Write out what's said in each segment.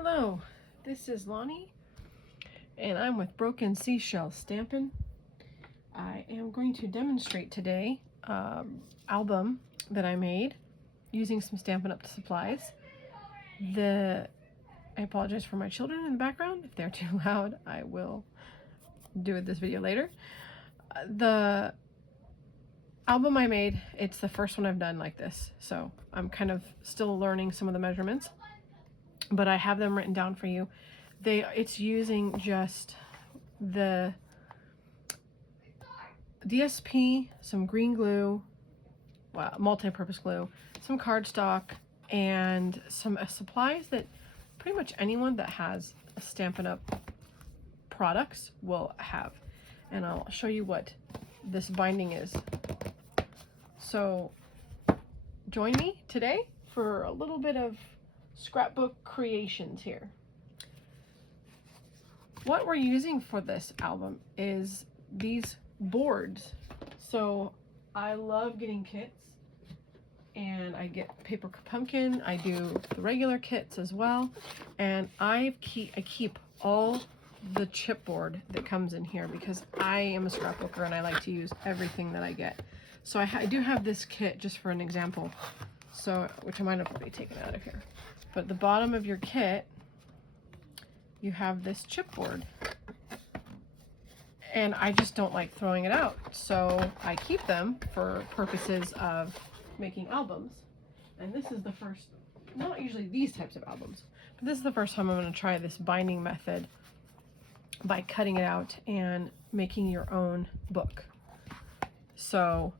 Hello, this is Lani, and I'm with Broken SeaShell Stampin. I am going to demonstrate today album that I made using some Stampin' Up! Supplies. I apologize for my children in the background. If they're too loud, I will do this video later. The album I made, it's the first one I've done like this, so I'm kind of still learning some of the measurements, but I have them written down for you. It's using just the DSP, some green glue, multi-purpose glue, some cardstock, and some supplies that pretty much anyone that has a Stampin' Up! Products will have. And I'll show you what this binding is. So join me today for a little bit of scrapbook creations here. What we're using for this album is these boards. So I love getting kits, and I get paper pumpkin, I do the regular kits as well, and I keep all the chipboard that comes in here because I am a scrapbooker and I like to use everything that I get. So I do have this kit just for an example, so which I might have already taken out of here. But at the bottom of your kit, you have this chipboard, and I just don't like throwing it out, so I keep them for purposes of making albums. And this is the first, not usually these types of albums, but this is the first time I'm going to try this binding method by cutting it out and making your own book. So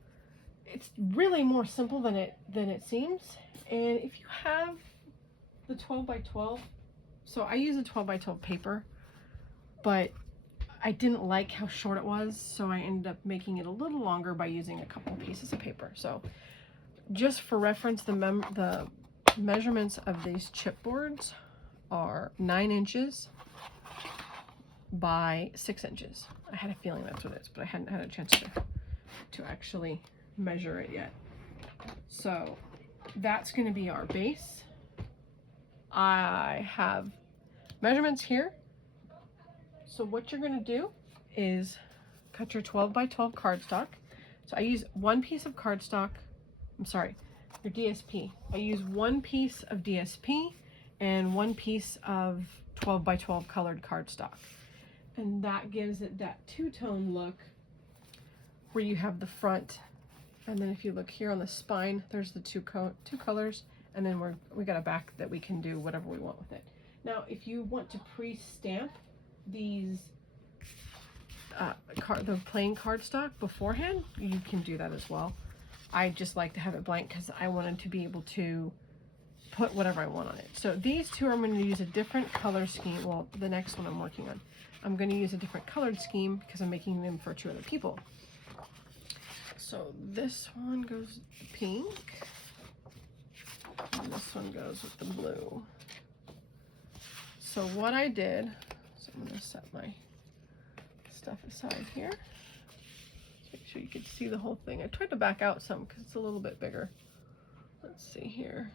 it's really more simple than it seems. And if you have the 12 by 12, so I use a 12 by 12 paper, but I didn't like how short it was, so I ended up making it a little longer by using a couple pieces of paper. So just for reference, the measurements of these chipboards are 9 inches by 6 inches. I had a feeling that's what it is, but I hadn't had a chance to actually measure it yet. So that's going to be our base. I have measurements here. So what you're going to do is cut your 12 by 12 cardstock. So I use one piece of cardstock, your DSP. I use one piece of DSP and one piece of 12 by 12 colored cardstock. And that gives it that two-tone look where you have the front, and then if you look here on the spine, there's the two colors, and then we got a back that we can do whatever we want with it. Now, if you want to pre-stamp these the plain cardstock beforehand, you can do that as well. I just like to have it blank because I wanted to be able to put whatever I want on it. So these two, I'm going to use a different color scheme. Well, the next one I'm working on, I'm going to use a different colored scheme because I'm making them for 2 other people. So this one goes pink, and this one goes with the blue. So what I did, so I'm going to set my stuff aside here. Make sure you can see the whole thing. I tried to back out some because it's a little bit bigger. Let's see here.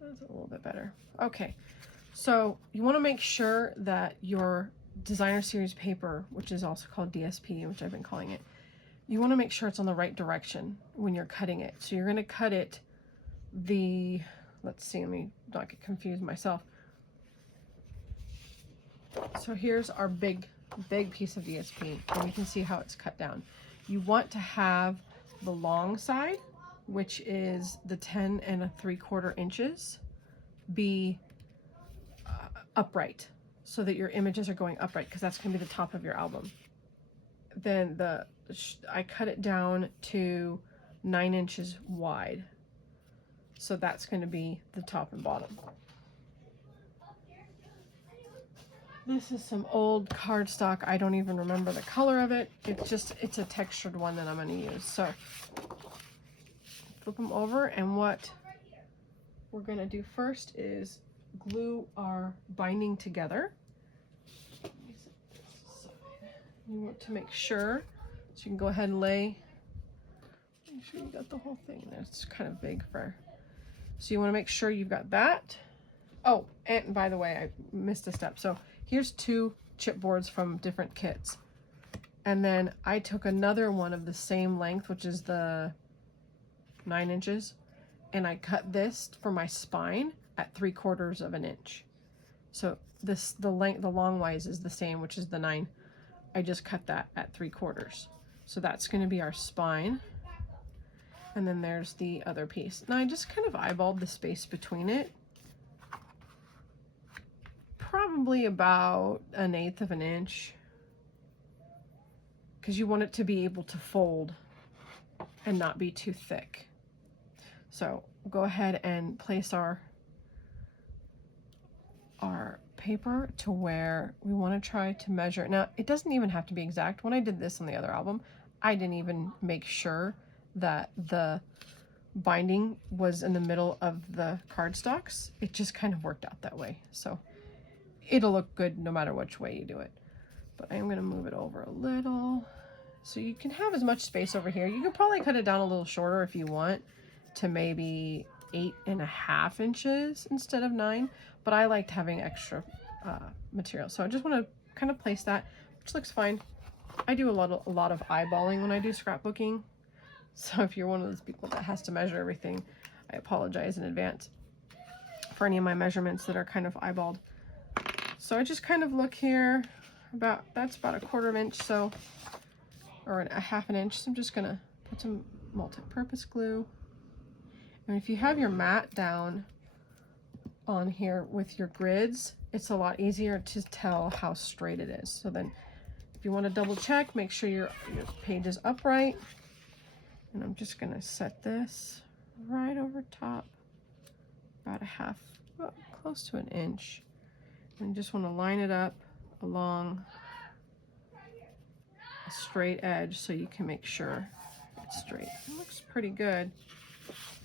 That's a little bit better. Okay, so you want to make sure that your designer series paper, which is also called DSP, which I've been calling it, you want to make sure it's on the right direction when you're cutting it. So you're going to cut it let's see, let me not get confused myself. So here's our big piece of DSP, and you can see how it's cut down. You want to have the long side, which is the 10 3/4 inches, be upright, so that your images are going upright, because that's going to be the top of your album. Then I cut it down to 9 inches wide, so that's going to be the top and bottom. This is some old cardstock. I don't even remember the color of it. It's a textured one that I'm going to use. So flip them over, and what we're going to do first is glue our binding together. You want to make sure, so you can go ahead and make sure you got the whole thing there. It's kind of big for So you want to make sure you've got that. Oh, and by the way, I missed a step. So here's 2 chipboards from different kits. And then I took another one of the same length, which is the 9 inches, and I cut this for my spine at 3/4 of an inch. So this, the long wise is the same, which is the 9. I just cut that at 3/4. So that's going to be our spine. And then there's the other piece. Now I just kind of eyeballed the space between it. Probably about 1/8 of an inch. Because you want it to be able to fold and not be too thick. So go ahead and place our paper to where we want to try to measure. Now it doesn't even have to be exact. When I did this on the other album, I didn't even make sure that the binding was in the middle of the cardstocks. It just kind of worked out that way. So it'll look good no matter which way you do it. But I'm going to move it over a little so you can have as much space over here. You could probably cut it down a little shorter if you want to maybe 8.5 inches instead of 9, but I liked having extra material. So I just want to kind of place that, which looks fine. I do a lot of eyeballing when I do scrapbooking. So if you're one of those people that has to measure everything, I apologize in advance for any of my measurements that are kind of eyeballed. So I just kind of look here, that's about 1/4 inch, so, or 1/2 inch. So I'm just gonna put some multi-purpose glue. And if you have your mat down on here with your grids, it's a lot easier to tell how straight it is. So then if you want to double check, make sure your page is upright. And I'm just gonna set this right over top, about close to 1 inch. And just want to line it up along a straight edge so you can make sure it's straight. It looks pretty good.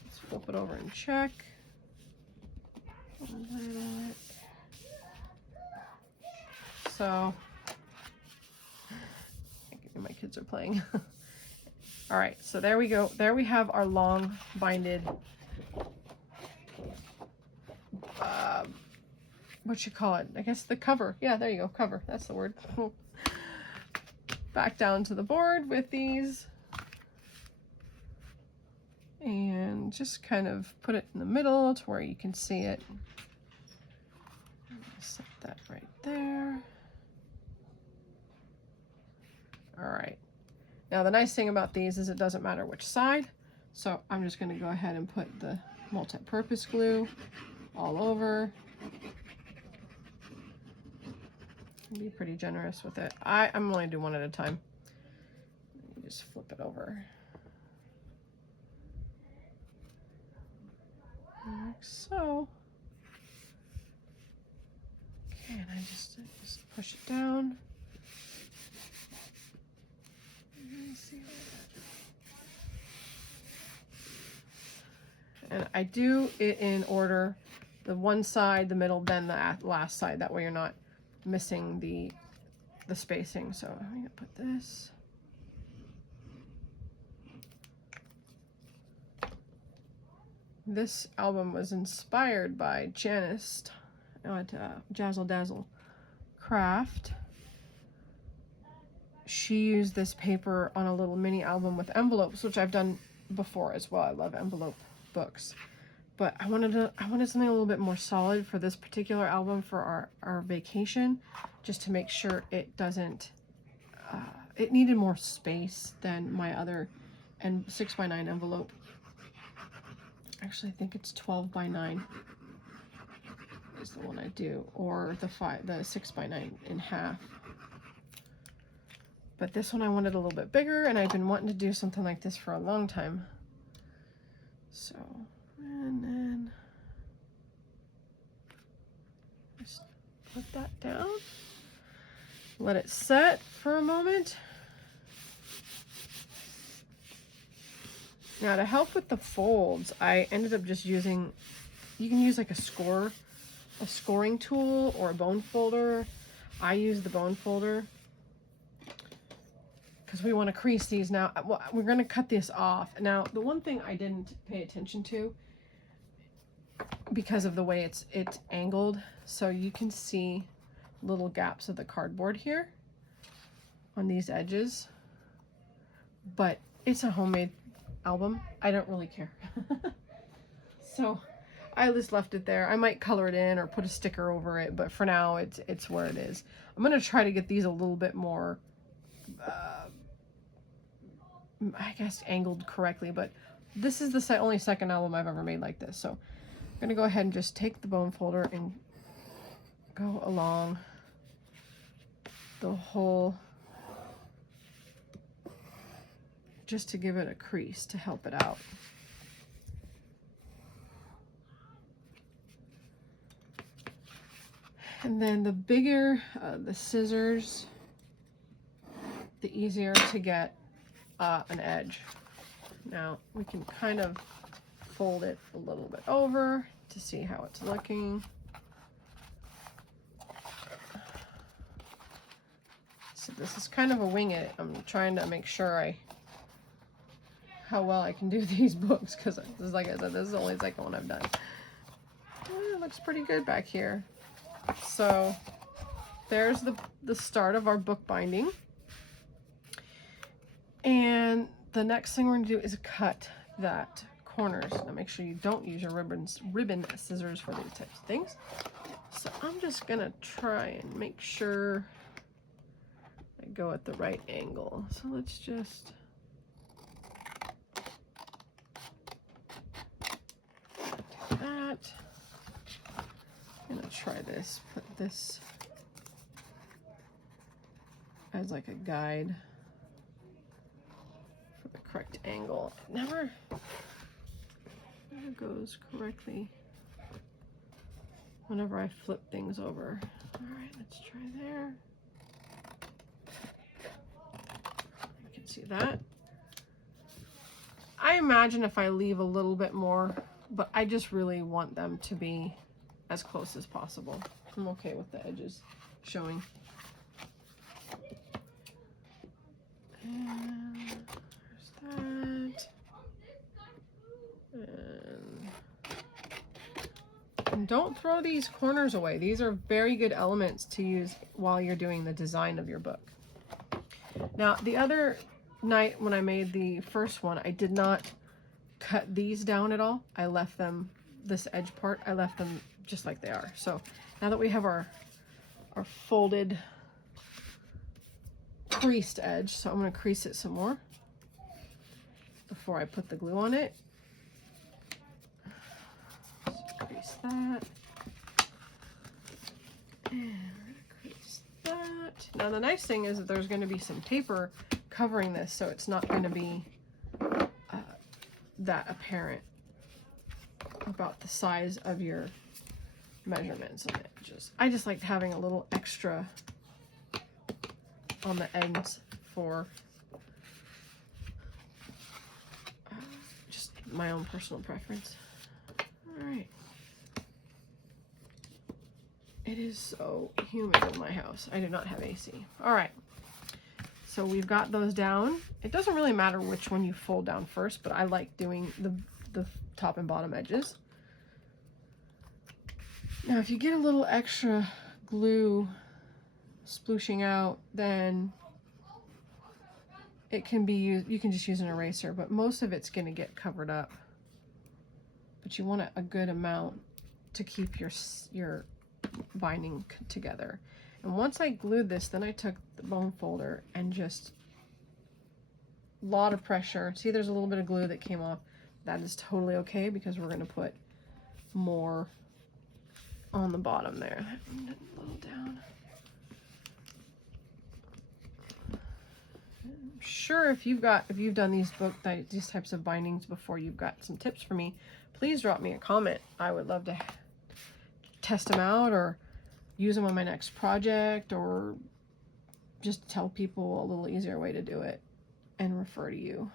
Let's flip it over and check. So, my kids are playing. All right, so there we go. There we have our long binded, what you call it? I guess the cover. Yeah, there you go, cover. That's the word. Back down to the board with these. And just kind of put it in the middle to where you can see it. Set that right there. All right. Now the nice thing about these is it doesn't matter which side. So I'm just going to go ahead and put the multi-purpose glue all over. Be pretty generous with it. I'm only doing one at a time. Just flip it over. Like so. Okay, and I just push it down. And I do it in order, the one side, the middle, then the last side. That way you're not missing the spacing. So I'm gonna put this. This album was inspired by Janice at Jazzle Dazzle Craft. She used this paper on a little mini album with envelopes, which I've done before as well. I love envelope books, but I wanted something a little bit more solid for this particular album for our vacation, just to make sure it doesn't it needed more space than my other 6x9 envelope. Actually, I think it's 12x9 is the one I do, or the 6x9 in half. But this one I wanted a little bit bigger, and I've been wanting to do something like this for a long time. So, and then just put that down, let it set for a moment. Now to help with the folds, I ended up just using, you can use like a scoring tool or a bone folder. I use the bone folder because we want to crease these. Now we're going to cut this off. Now the one thing I didn't pay attention to because of the way it's angled, so you can see little gaps of the cardboard here on these edges. But it's a homemade album. I don't really care. So I just left it there. I might color it in or put a sticker over it, but for now it's where it is. I'm gonna try to get these a little bit more I guess angled correctly, but this is the only second album I've ever made like this. So I'm gonna go ahead and just take the bone folder and go along the whole, just to give it a crease to help it out. And then the bigger the scissors, the easier to get an edge. Now we can kind of fold it a little bit over to see how it's looking. So this is kind of a wing it. I'm trying to make sure how well I can do these books, because this is, like I said, this is only the second one I've done. It looks pretty good back here. So there's the start of our book binding. And the next thing we're going to do is cut that corners. Now make sure you don't use your ribbon scissors for these types of things. So I'm just going to try and make sure I go at the right angle. So let's just do that. I'm going to try this. Put this as like a guide. Correct angle. It never goes correctly whenever I flip things over. All right, let's try there. You can see that. I imagine if I leave a little bit more, but I just really want them to be as close as possible. I'm okay with the edges showing. And don't throw these corners away. These are very good elements to use while you're doing the design of your book. Now, the other night when I made the first one, I did not cut these down at all. I left them, this edge part, I left them just like they are. So now that we have our folded creased edge, so I'm going to crease it some more before I put the glue on it. Crease that. And we're going to crease that. Now the nice thing is that there's going to be some paper covering this, so it's not going to be that apparent about the size of your measurements on it. I just like having a little extra on the ends for just my own personal preference. All right. It is so humid in my house. I do not have AC. All right. So we've got those down. It doesn't really matter which one you fold down first, but I like doing the top and bottom edges. Now, if you get a little extra glue splooshing out, then it can be used, you can just use an eraser, but most of it's going to get covered up. But you want a good amount to keep your binding together. And once I glued this, then I took the bone folder and just a lot of pressure. See, there's a little bit of glue that came off. That is totally okay because we're going to put more on the bottom there. A little down. I'm sure if you've done these types of bindings before, you've got some tips for me. Please drop me a comment. I would love to test them out or use them on my next project, or just tell people a little easier way to do it and refer to you.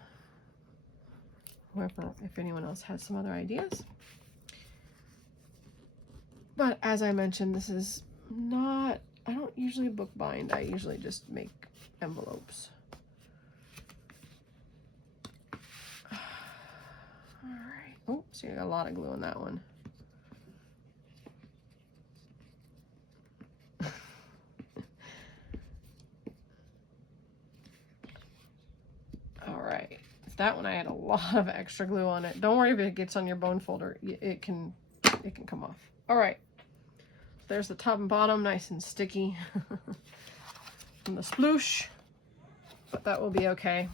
Whoever, if anyone else has some other ideas. But as I mentioned, this is not, I don't usually book bind. I usually just make envelopes. All right. Oh, so you got a lot of glue on that one. That one I had a lot of extra glue on it. Don't worry if it gets on your bone folder. It can come off. All right. There's the top and bottom, nice and sticky. And the sploosh, but that will be okay.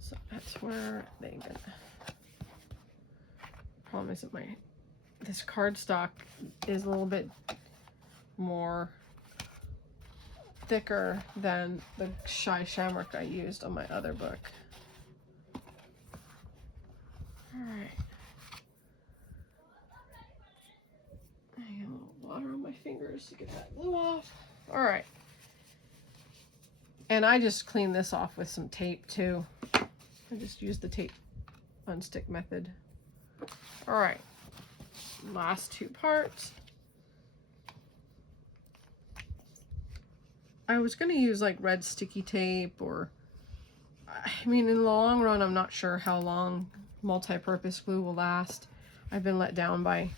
So that's where they get. Problem is that this cardstock is a little bit more thicker than the Shy Shamrock I used on my other book. All right. I got a little water on my fingers to get that glue off. All right. And I just cleaned this off with some tape too. I just used the tape unstick method. All right. Last two parts. I was going to use like red sticky tape, or I mean, in the long run, I'm not sure how long multi-purpose glue will last. I've been let down by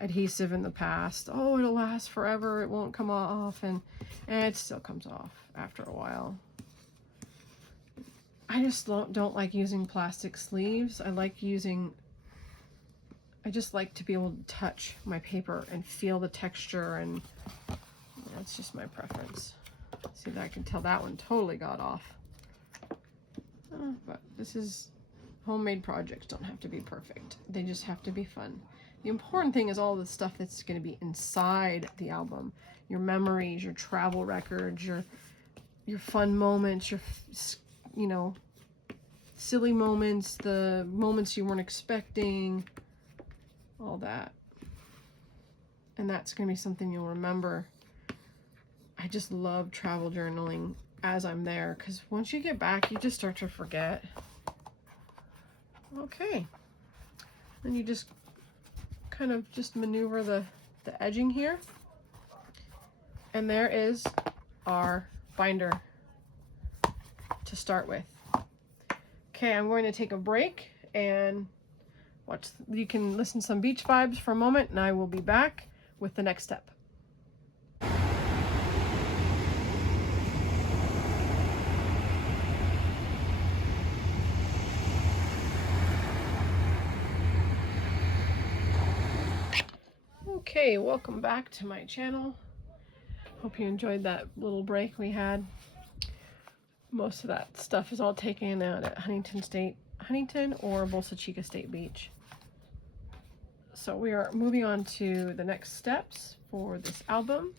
adhesive in the past. Oh, it'll last forever, it won't come off, and it still comes off after a while. I just don't like using plastic sleeves. I just like to be able to touch my paper and feel the texture, and that's just my preference. See, I can tell that one totally got off. But this is, homemade projects don't have to be perfect. They just have to be fun. The important thing is all the stuff that's going to be inside the album. Your memories, your travel records, your fun moments, your, you know, silly moments, the moments you weren't expecting, all that. And that's going to be something you'll remember. I just love travel journaling as I'm there, because once you get back, you just start to forget. Okay. Then you just kind of just maneuver the edging here. And there is our binder to start with. Okay, I'm going to take a break and watch. You can listen to some beach vibes for a moment, and I will be back with the next step. Okay, welcome back to my channel. Hope you enjoyed that little break we had. Most of that stuff is all taken out at Huntington or Bolsa Chica State Beach. So we are moving on to the next steps for this album.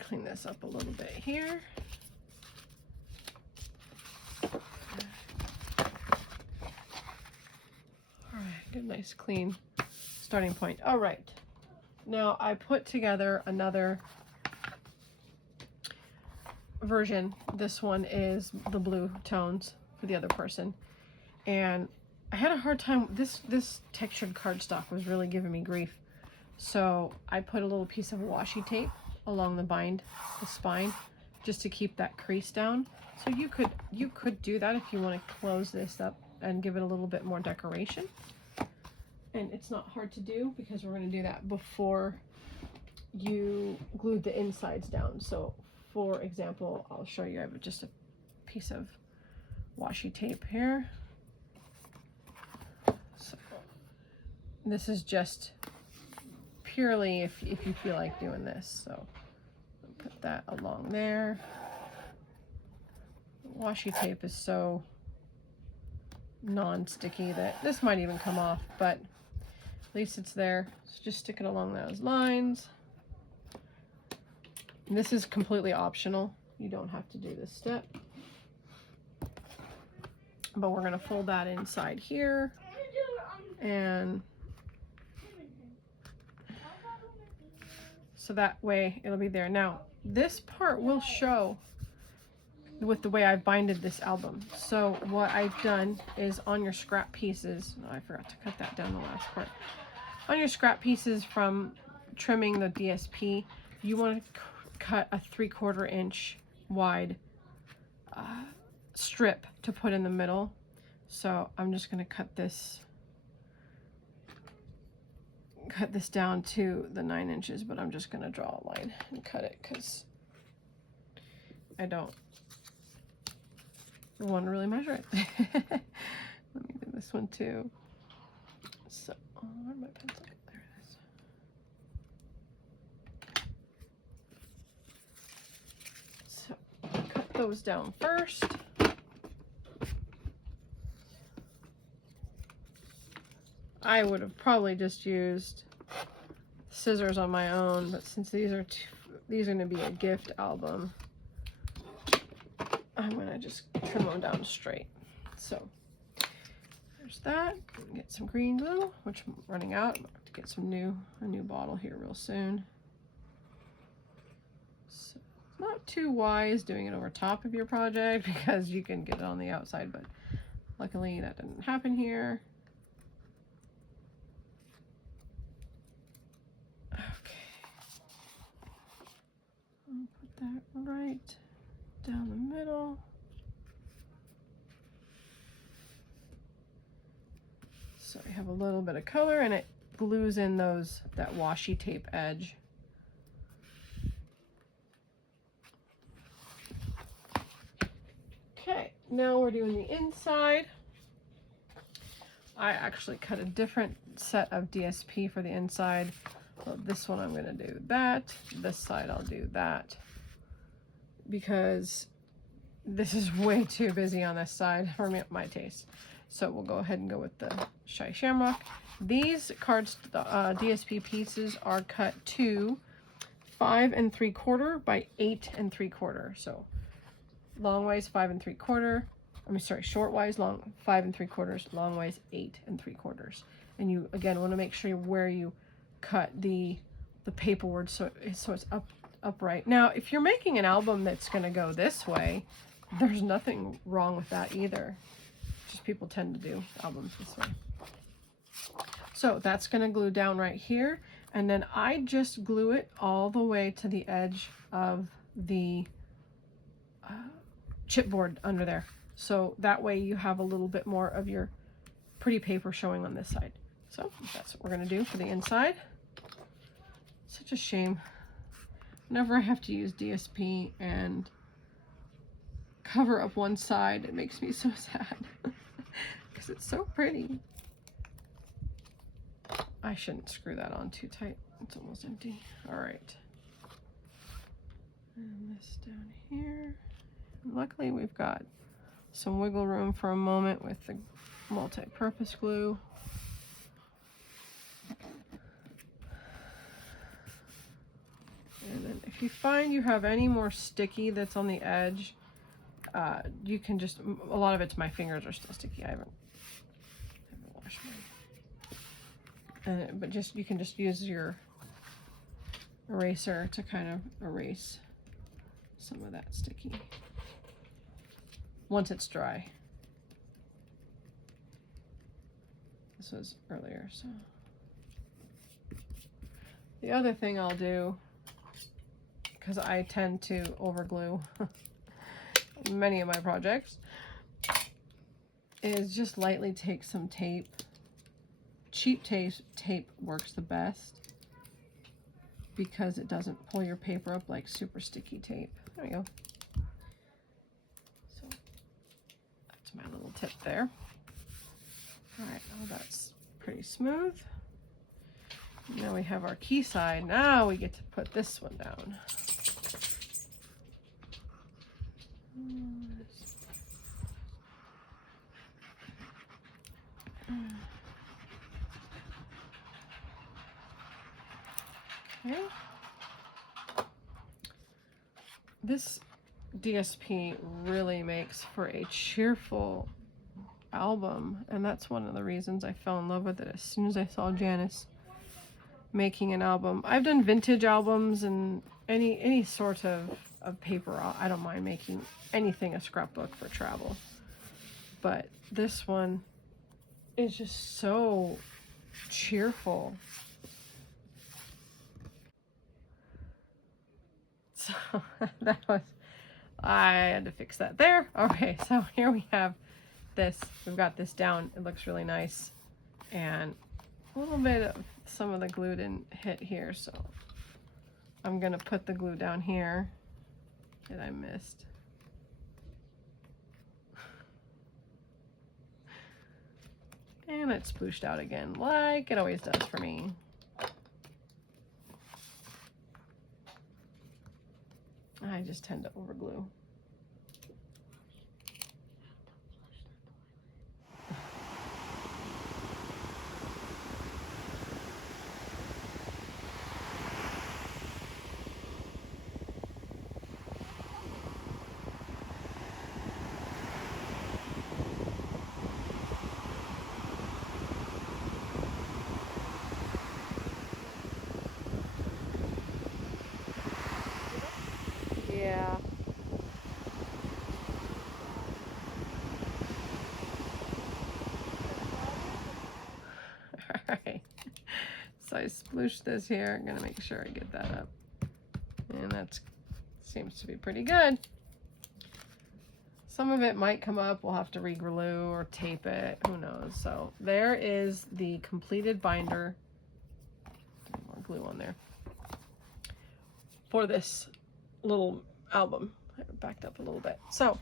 Clean this up a little bit here. All right, good, nice, clean starting point. All right. Now I put together another version. This one is the blue tones for the other person, and I had a hard time. This textured cardstock was really giving me grief, so I put a little piece of washi tape along the spine, just to keep that crease down. So you could do that if you want to close this up and give it a little bit more decoration. And it's not hard to do, because we're going to do that before you glue the insides down. So for example, I'll show you. I have just a piece of washi tape here. So this is just purely if you feel like doing this. So put that along there. Washi tape is so non-sticky that this might even come off, but at least it's there. So just stick it along those lines. And this is completely optional. You don't have to do this step. But we're going to fold that inside here. And so that way it'll be there. Now, this part will show with the way I've binded this album. So what I've done is on your scrap pieces, oh, I forgot to cut that down the last part. On your scrap pieces from trimming the DSP, you want to cut a 3/4 inch wide strip to put in the middle. So I'm just going to cut this down to the 9 inches, but I'm just going to draw a line and cut it, because I don't I want to really measure it. Let me do this one too. So, oh, where'd my pencil go? There it is. So, cut those down first. I would have probably just used scissors on my own, but since these are going to be a gift album, I'm going to just trim them down straight. So there's that. Get some green glue, which I'm running out. I'm about to get a new bottle here real soon. So not too wise doing it over top of your project because you can get it on the outside, but luckily that didn't happen here. That right down the middle. So I have a little bit of color and it glues in that washi tape edge. Okay, now we're doing the inside. I actually cut a different set of DSP for the inside. So this one I'm going to do that. This side I'll do that, because this is way too busy on this side for my taste. So we'll go ahead and go with the Shy Shamrock. These cards, DSP pieces are cut to 5 3/4 by 8 3/4. So long ways 5 3/4. I mean, sorry, short wise 5 3/4, long ways 8 3/4. And you again want to make sure where you cut the paperboard so it's upright. Now, if you're making an album that's going to go this way, there's nothing wrong with that either. Just people tend to do albums this way. So that's going to glue down right here, and then I just glue it all the way to the edge of the chipboard under there. So that way you have a little bit more of your pretty paper showing on this side. So that's what we're going to do for the inside. Such a shame. Whenever I have to use DSP and cover up one side, it makes me so sad because it's so pretty. I shouldn't screw that on too tight. It's almost empty. All right. And this down here. Luckily, we've got some wiggle room for a moment with the multi-purpose glue. And then if you find you have any more sticky that's on the edge, you can just, a lot of it's my fingers are still sticky. I haven't washed mine. But just, you can just use your eraser to kind of erase some of that sticky once it's dry. This was earlier, so. The other thing I'll do, because I tend to overglue many of my projects, is just lightly take some tape. Cheap tape works the best because it doesn't pull your paper up like super sticky tape. There we go. So that's my little tip there. All right, well, that's pretty smooth. Now we have our key side. Now we get to put this one down. Okay. This DSP really makes for a cheerful album, and that's one of the reasons I fell in love with it as soon as I saw Janice making an album. I've done vintage albums and any sort of paper. I don't mind making anything a scrapbook for travel, but this one is just so cheerful. So that was, I had to fix that there. Okay, so here we have this. We've got this down. It looks really nice, and a little bit of some of the glue didn't hit here, so I'm gonna put the glue down here that I missed. it splooshed out again, like it always does for me. I just tend to overglue. Yeah. All right. So I splooshed this here. I'm gonna make sure I get that up. And that seems to be pretty good. Some of it might come up. We'll have to re-glue or tape it. Who knows? So there is the completed binder. More glue on there. For this little album. I backed up a little bit. So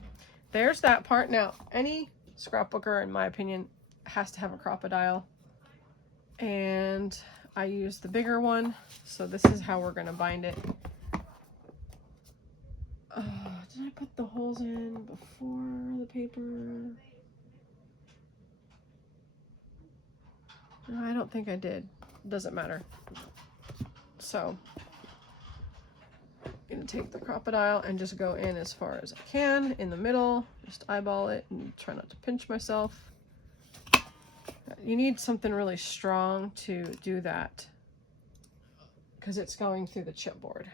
there's that part. Now, any scrapbooker, in my opinion, has to have a crocodile. And I used the bigger one. So this is how we're going to bind it. Did I put the holes in before the paper? No, I don't think I did. Doesn't matter. So I'm going to take the crocodile and just go in as far as I can in the middle. Just eyeball it and try not to pinch myself. You need something really strong to do that because it's going through the chipboard.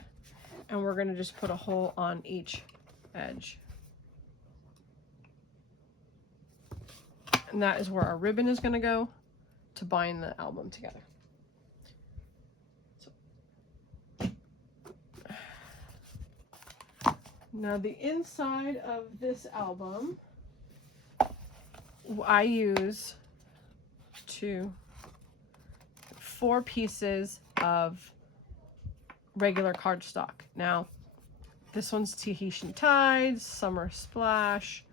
And we're going to just put a hole on each edge. And that is where our ribbon is going to go to bind the album together. So. Now the inside of this album, I use 4 pieces of regular cardstock. Now, this one's Tahitian Tides, Summer Splash.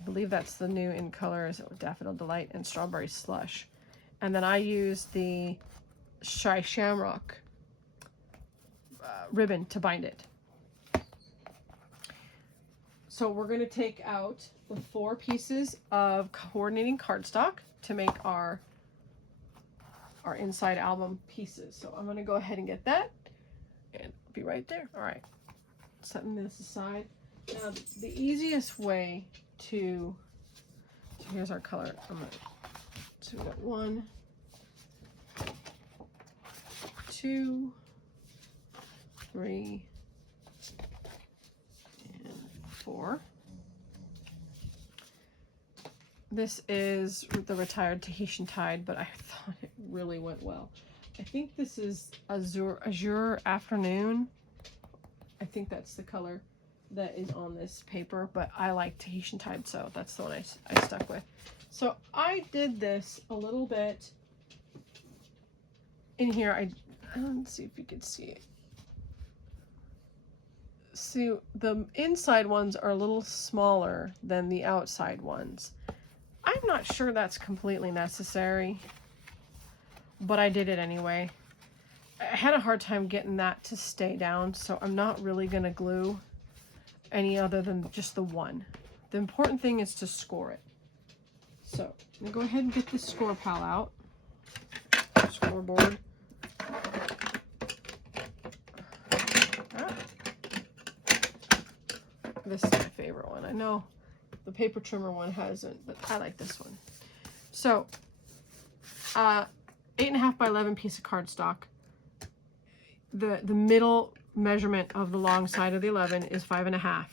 I believe that's the new in colors, Daffodil Delight and Strawberry Slush. And then I use the Shy Shamrock ribbon to bind it. So we're going to take out the 4 pieces of coordinating cardstock to make our inside album pieces. So I'm going to go ahead and get that. And I'll be right there. All right, setting this aside. Now, the easiest way to, so here's our color. So we got 1, 2, 3, and 4. This is the Retired Tahitian Tide, but I thought it really went well. I think this is Azure Afternoon. I think that's the color that is on this paper, but I like Tahitian Tide, so that's the one I stuck with. So I did this a little bit in here. Let's see if you can see it. See, the inside ones are a little smaller than the outside ones. I'm not sure that's completely necessary, but I did it anyway. I had a hard time getting that to stay down, so I'm not really going to glue any other than just the one. The important thing is to score it. So I'm going to go ahead and get this score pal out. Scoreboard. This is my favorite one. I know the paper trimmer one hasn't, but I like this one. So 8.5 by 11 piece of cardstock. The middle measurement of the long side of the 11 is 5.5.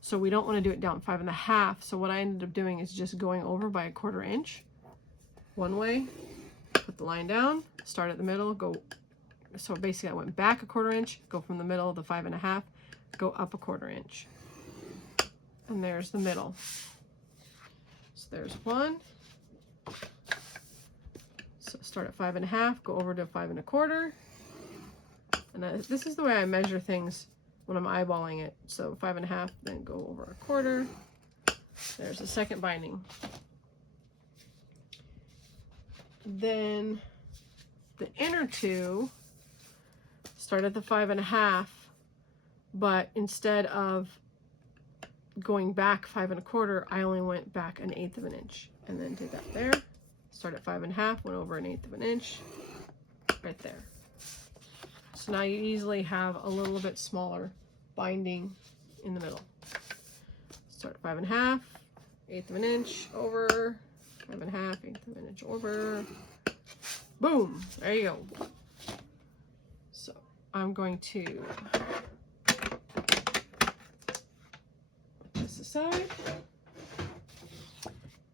So we don't want to do it down 5.5. So what I ended up doing is just going over by 1/4 inch one way, put the line down, start at the middle, go. So basically I went back 1/4 inch, go from the middle of the 5.5, go up 1/4 inch. And there's the middle. So there's 1. So start at 5.5, go over to 5 1/4. And this is the way I measure things when I'm eyeballing it. So 5.5, then go over 1/4. There's the second binding. then the inner two start at the 5.5, but instead of going back 5 1/4, I only went back 1/8 of an inch, and then did that there. Start at 5.5, went over 1/8 of an inch, right there. So now you easily have a little bit smaller binding in the middle. Start at 5.5, 1/8 of an inch over, 5.5, 1/8 of an inch over. Boom! There you go. So I'm going to put this aside.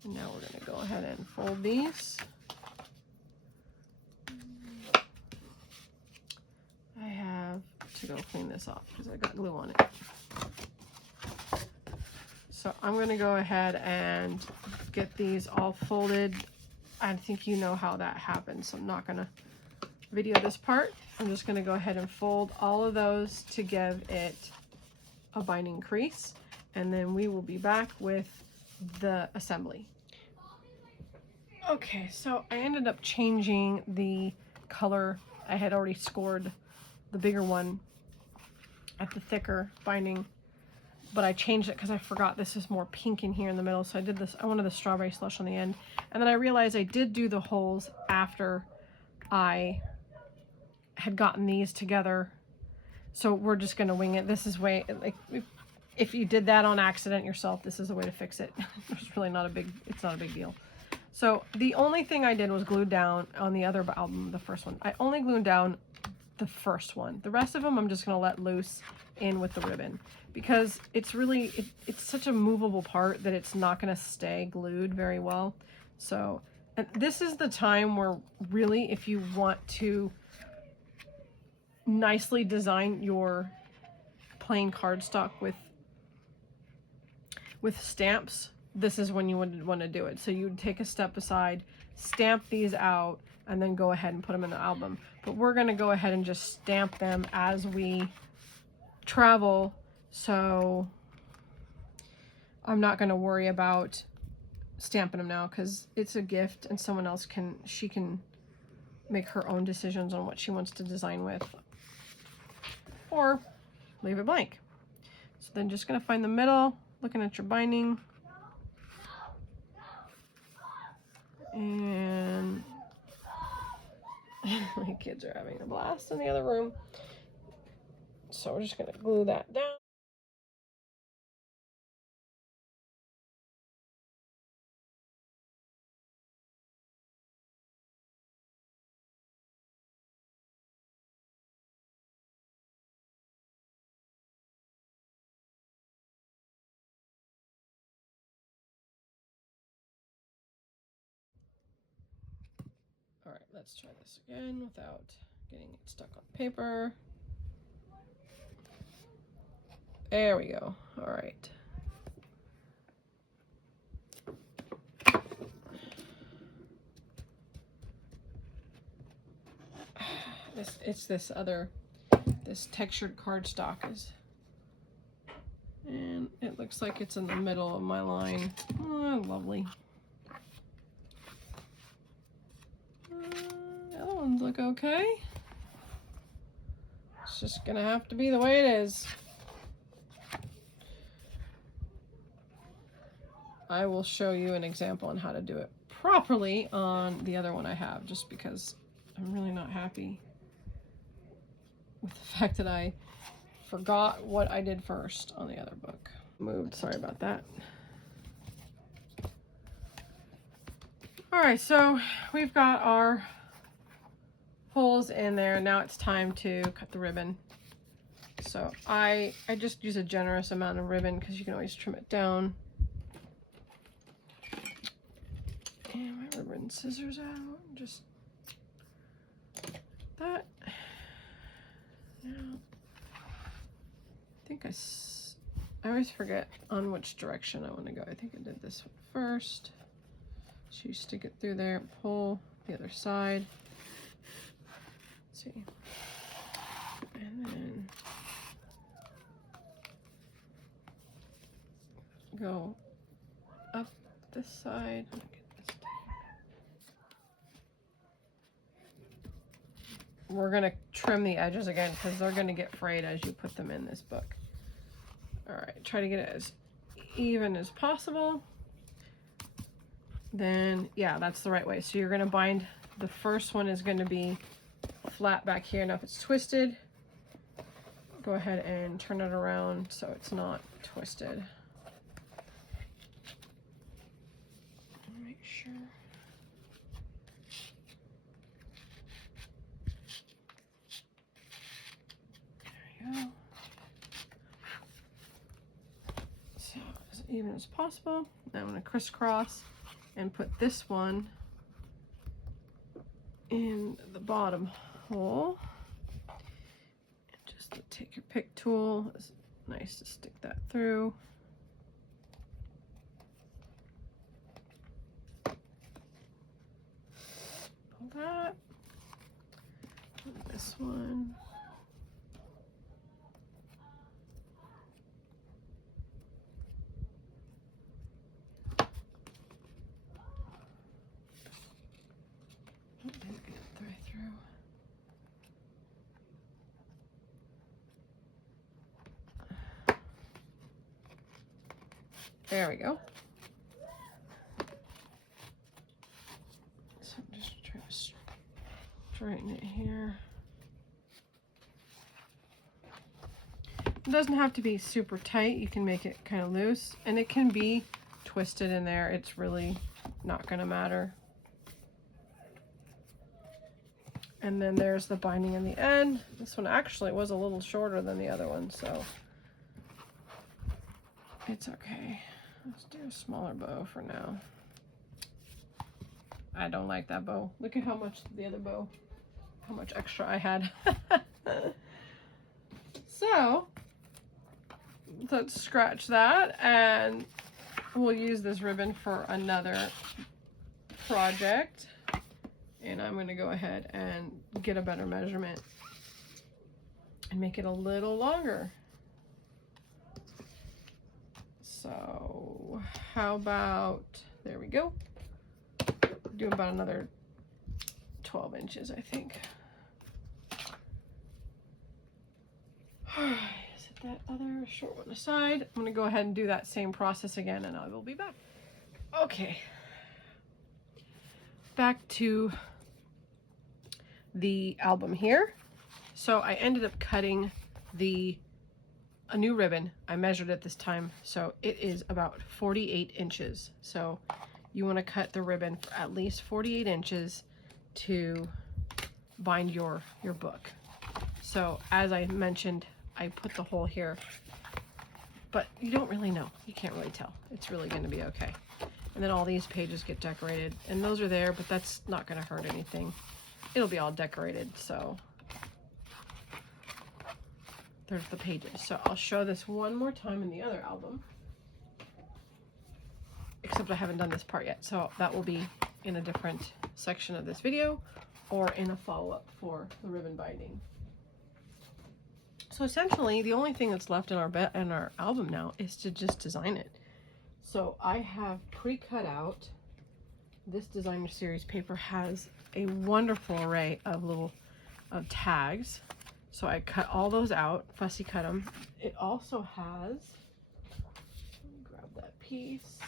And now we're going to go ahead and fold these. I have to go clean this off because I got glue on it. So I'm going to go ahead and get these all folded. I think you know how that happens, so I'm not going to video this part. I'm just going to go ahead and fold all of those to give it a binding crease, and then we will be back with the assembly. Okay, so I ended up changing the color. I had already scored the bigger one at the thicker binding, but I changed it because I forgot this is more pink in here in the middle. So I did this, I wanted the strawberry slush on the end. And then I realized I did do the holes after I had gotten these together. So we're just gonna wing it. This is way, like, if you did that on accident yourself, this is the way to fix it. It's really not a big, it's not a big deal. So the only thing I did was glue down on the other album, the first one. I only glued down the first one. The rest of them I'm just gonna let loose in with the ribbon, because it's really, it's such a movable part that it's not gonna stay glued very well. So, and this is the time where really, if you want to nicely design your plain cardstock with stamps, this is when you would want to do it. So you would take a step aside, stamp these out, and then go ahead and put them in the album. But we're going to go ahead and just stamp them as we travel, so I'm not going to worry about stamping them now, because it's a gift and someone else can make her own decisions on what she wants to design with, or leave it blank. So then just going to find the middle, looking at your binding, and my kids are having a blast in the other room. So we're just going to glue that down. All right, let's try this again without getting it stuck on paper. There we go. All right. It's this textured cardstock and it looks like it's in the middle of my line. Oh, lovely. The other ones look okay. It's just gonna have to be the way it is. I will show you an example on how to do it properly on the other one I have, just because I'm really not happy with the fact that I forgot what I did first on the other book. Moved, sorry about that. All right, so we've got our holes in there. Now it's time to cut the ribbon. So I just use a generous amount of ribbon because you can always trim it down. And my ribbon scissors out, just that. Now, I think I always forget on which direction I want to go. I think I did this one first. So you stick it through there, pull the other side. Let's see. And then go up this side. we're gonna trim the edges again because they're gonna get frayed as you put them in this book. All right, try to get it as even as possible. Then, yeah, that's the right way. So you're gonna bind, the first one is gonna be flat back here. Now if it's twisted, go ahead and turn it around so it's not twisted. Make sure. There you go. So as even as possible. Now I'm going to crisscross and put this one in the bottom hole. And just take your pick tool. It's nice to stick that through. Pull that. And this one. There we go. So I'm just trying to straighten it here. It doesn't have to be super tight. You can make it kind of loose, and it can be twisted in there. It's really not going to matter. And then there's the binding in the end. This one actually was a little shorter than the other one, so it's okay. Let's do a smaller bow for now. I don't like that bow. Look at how much the other bow, how much extra I had. So let's scratch that, and we'll use this ribbon for another project. And I'm going to go ahead and get a better measurement and make it a little longer. So how about, there we go. Do about another 12 inches, I think. Set that other short one aside. I'm gonna go ahead and do that same process again, and I will be back. Okay. Back to the album here. So I ended up cutting a new ribbon. I measured it this time, so it is about 48 inches. So you want to cut the ribbon for at least 48 inches to bind your book. So as I mentioned, I put the hole here, but you don't really know. You can't really tell. It's really going to be okay. And then all these pages get decorated, and those are there, but that's not going to hurt anything. It'll be all decorated, so there's the pages. So I'll show this one more time in the other album, except I haven't done this part yet. So that will be in a different section of this video or in a follow-up for the ribbon binding. So essentially the only thing that's left in our album now is to just design it. So I have pre-cut out, this designer series paper has a wonderful array of little tags. So I cut all those out, fussy cut them. It also has, let me grab that piece.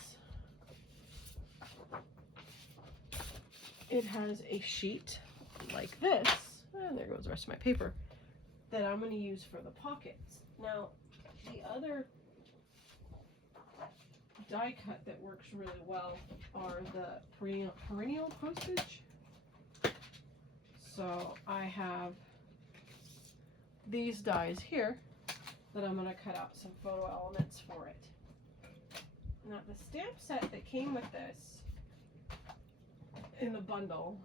It has a sheet like this, and there goes the rest of my paper, that I'm going to use for the pockets. Now, the other die cut that works really well are the perennial postage. So I have these dies here that I'm going to cut out some photo elements for it. Now the stamp set that came with this in the bundle,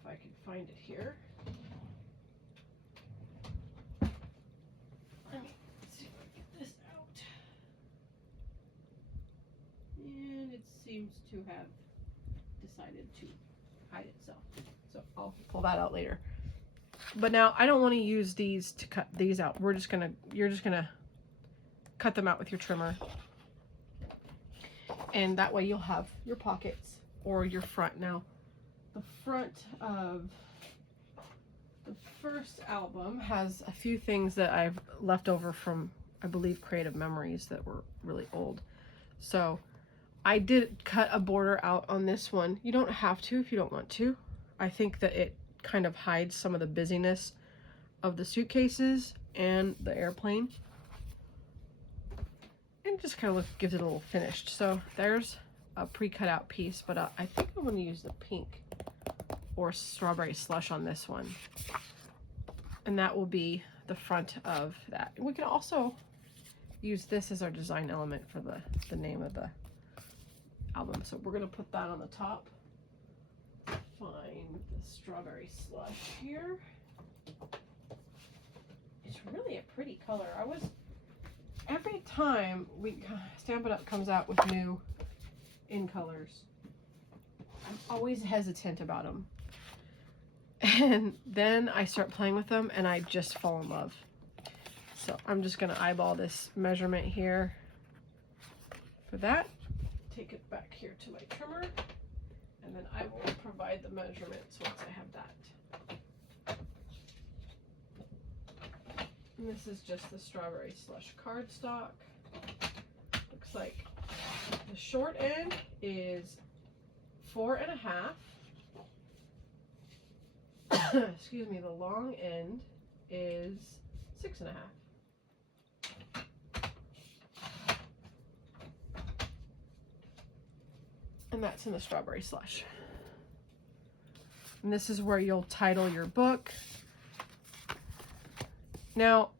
if I could find it here. Let me see if I can get this out. And it seems to have decided to hide itself. So I'll pull that out later. But now I don't want to use these to cut these out. You're just gonna cut them out with your trimmer. And that way you'll have your pockets or your front. Now, the front of The first album has a few things that I've left over from, I believe, Creative Memories that were really old. So I did cut a border out on this one. You don't have to if you don't want to. I think that it kind of hides some of the busyness of the suitcases and the airplane. And just kind of gives it a little finished. So there's a pre-cut out piece, but I think I'm going to use the pink or strawberry slush on this one. And that will be the front of that. We can also use this as our design element for the name of the album. So we're going to put that on the top. Find the strawberry slush here. It's really a pretty color. Every time Stampin' Up! Comes out with new in colors, I'm always hesitant about them. And then I start playing with them and I just fall in love. So I'm just going to eyeball this measurement here for that. Take it back here to my trimmer, and then I will provide the measurements once I have that. And this is just the strawberry slush cardstock. Looks like the short end is 4.5. Excuse me, the long end is 6.5. And that's in the strawberry slush. And this is where you'll title your book. Now,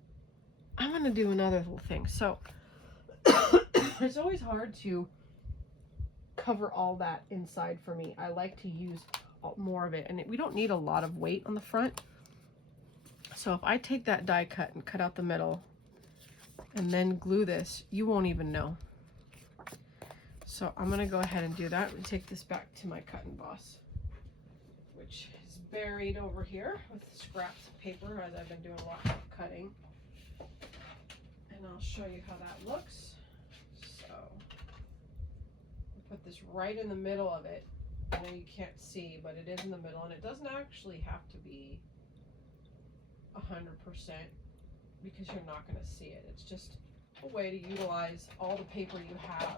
I'm going to do another little thing. So, it's always hard to cover all that inside for me. I like to use more of it, and we don't need a lot of weight on the front. So if I take that die cut and cut out the middle and then glue this, you won't even know. So I'm going to go ahead and do that and take this back to my cut and emboss, which is buried over here with scraps of paper as I've been doing a lot of cutting. And I'll show you how that looks. So I'll put this right in the middle of it. I know you can't see, but it is in the middle, and it doesn't actually have to be 100% because you're not going to see it. It's just a way to utilize all the paper you have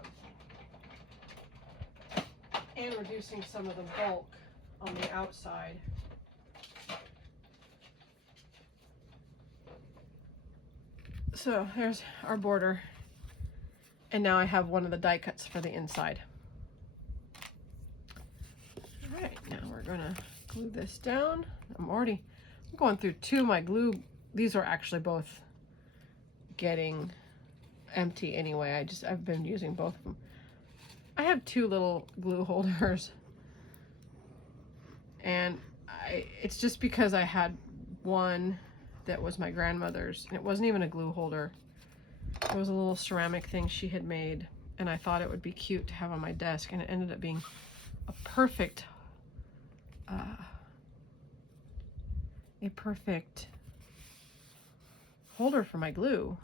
and reducing some of the bulk on the outside. So there's our border, and now I have one of the die cuts for the inside. All right, now we're gonna glue this down. I'm going through two of my glue. These are actually both getting empty anyway. I've been using both of them. I have two little glue holders, and it's just because I had one that was my grandmother's, and it wasn't even a glue holder. It was a little ceramic thing she had made, and I thought it would be cute to have on my desk, and it ended up being a perfect holder for my glue.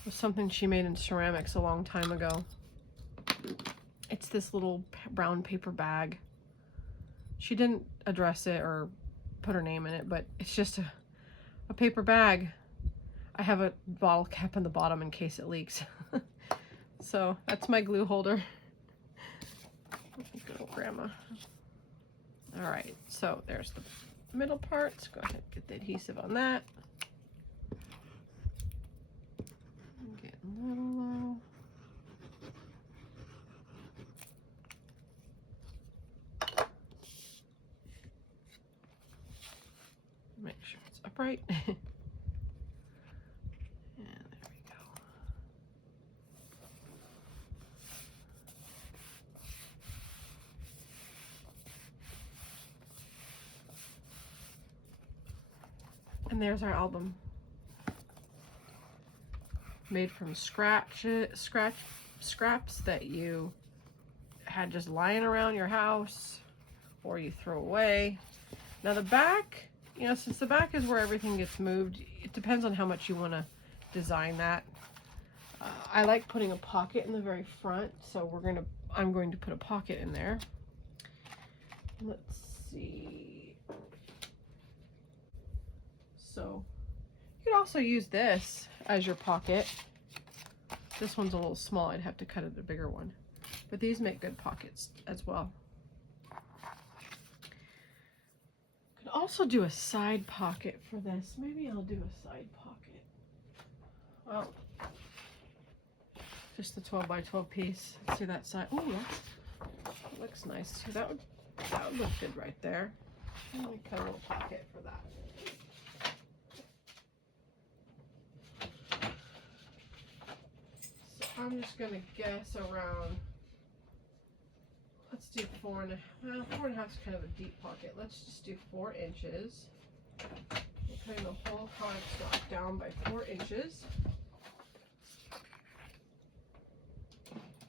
It was something she made in ceramics a long time ago. It's this little brown paper bag. She didn't address it or put her name in it, but it's just a paper bag. I have a bottle cap in the bottom in case it leaks. So that's my glue holder. Good old grandma. All right, so there's the middle parts. Go ahead and get the adhesive on that. I'm getting a little low. Make sure it's upright. And there we go. And there's our album. Made from scraps that you had just lying around your house or you throw away. Now the back, you know, since the back is where everything gets moved, it depends on how much you want to design that. I like putting a pocket in the very front, so I'm going to put a pocket in there. Let's see. So you could also use this as your pocket. This one's a little small. I'd have to cut it a bigger one. But these make good pockets as well. Could also do a side pocket for this. Maybe I'll do a side pocket. Well, just the 12 by 12 piece. See that side? Oh, that looks nice. See, that would look good right there. Let me cut a little pocket for that. So I'm just gonna guess around. Let's do 4.5. Well, 4.5 is kind of a deep pocket. Let's just do 4 inches. We're putting the whole card stock down by 4 inches.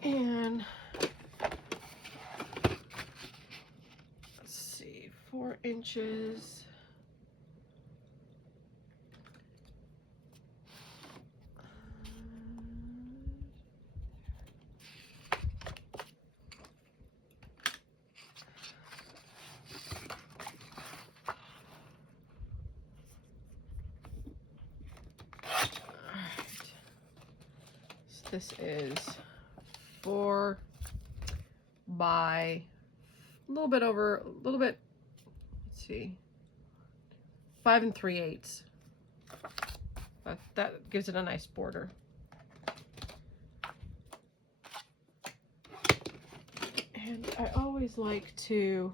And let's see, 4 inches. This is 4 by a little bit, let's see, 5 3/8. That gives it a nice border. And I always like to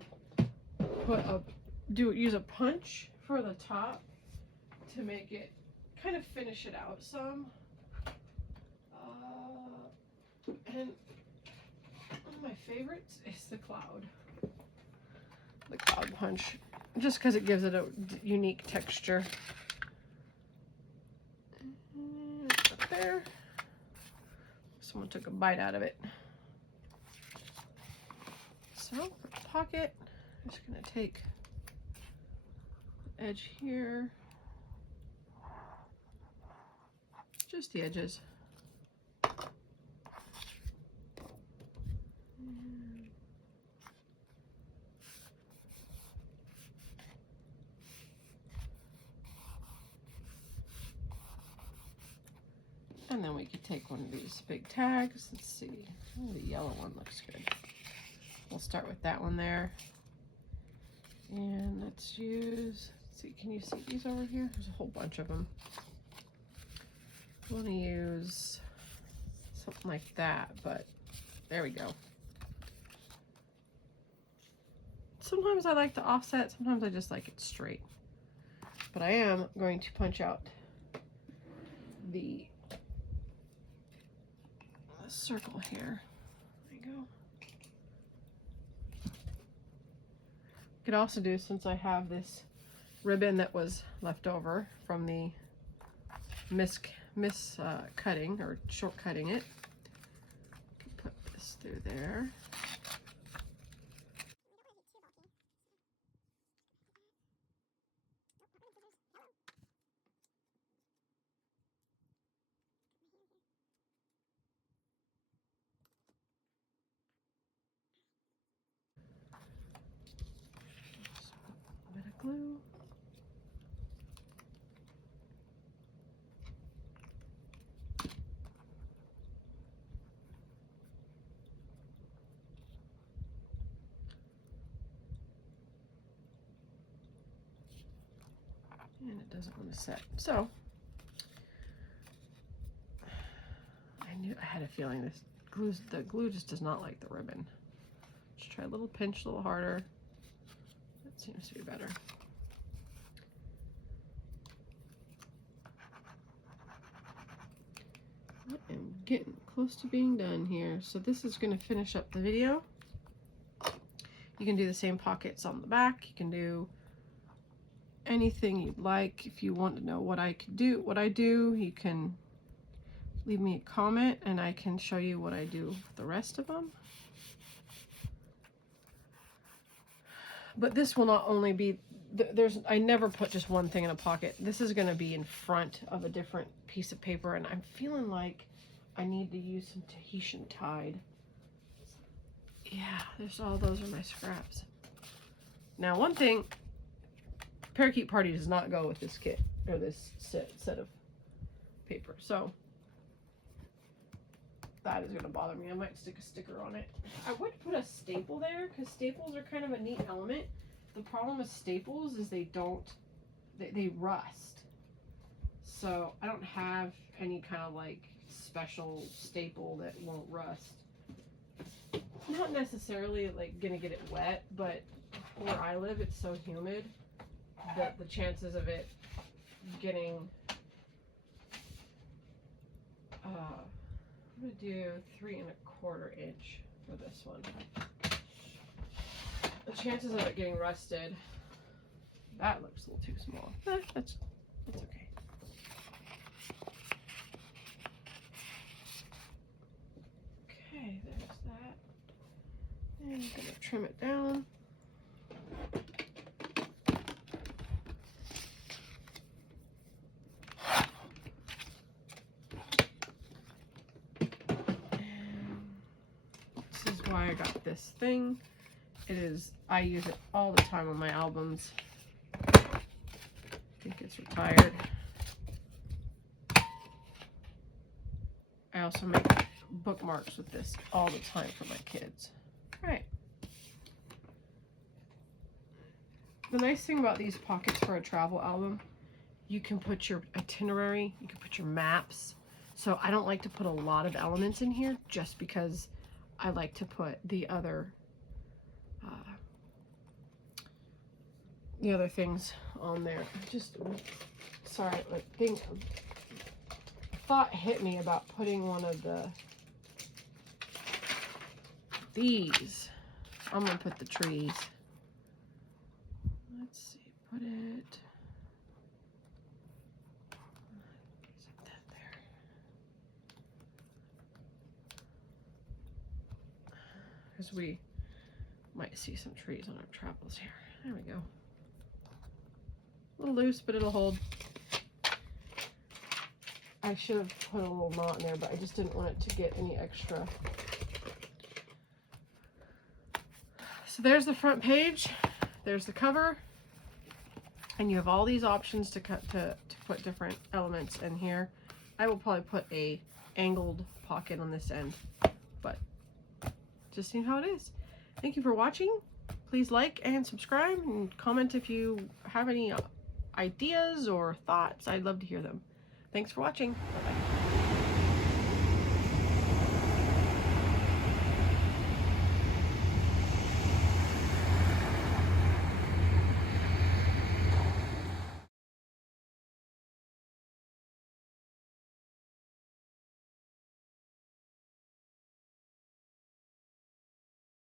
use a punch for the top to make it kind of finish it out some. And one of my favorites is the cloud punch, just because it gives it a unique texture. Up there. Someone took a bite out of it. So for the pocket, I'm just going to take the edge here, just the edges. And then we could take one of these big tags. Let's see. Oh, the yellow one looks good. We'll start with that one there. And let's see, can you see these over here? There's a whole bunch of them. I want to use something like that, but there we go. Sometimes I like to offset, sometimes I just like it straight. But I am going to punch out the circle here. There you go. Could also do, since I have this ribbon that was left over from the cutting or short cutting it, put this through there. Glue. And it doesn't want to set. So I had a feeling the glue just does not like the ribbon. Just try a little pinch, a little harder. That seems to be better. I am getting close to being done here. So this is going to finish up the video. You can do the same pockets on the back. You can do anything you'd like. If you want to know what I do, you can leave me a comment and I can show you what I do with the rest of them. But this will not only be, I never put just one thing in a pocket. This is going to be in front of a different piece of paper, and I'm feeling like I need to use some Tahitian tide. Yeah, those are my scraps. Now, one thing, Parakeet Party does not go with this kit. or this set of paper. So that is going to bother me. I might stick a sticker on it. I would put a staple there because staples are kind of a neat element. The problem with staples is they rust. So I don't have any kind of like special staple that won't rust. Not necessarily like gonna get it wet, but where I live it's so humid that the chances of it getting I'm gonna do 3 1/4 inch for this one. The chances of it getting rusted, that looks a little too small. That's okay. Okay, there's that. And I'm gonna trim it down. This is why I got this thing. I use it all the time on my albums. I think it's retired. I also make bookmarks with this all the time for my kids. All right. The nice thing about these pockets for a travel album, you can put your itinerary, you can put your maps. So I don't like to put a lot of elements in here just because I like to put the other things on there. Just sorry, thought hit me about putting one of these. I'm gonna put the trees. Let's see, put it set that there. Because we might see some trees on our travels here. There we go. A little loose, but it'll hold. I should have put a little knot in there, but I just didn't want it to get any extra. So there's the front page. There's the cover. And you have all these options to put different elements in here. I will probably put a angled pocket on this end, but just seeing how it is. Thank you for watching. Please like and subscribe and comment if you have any ideas or thoughts. I'd love to hear them. Thanks for watching. Bye-bye.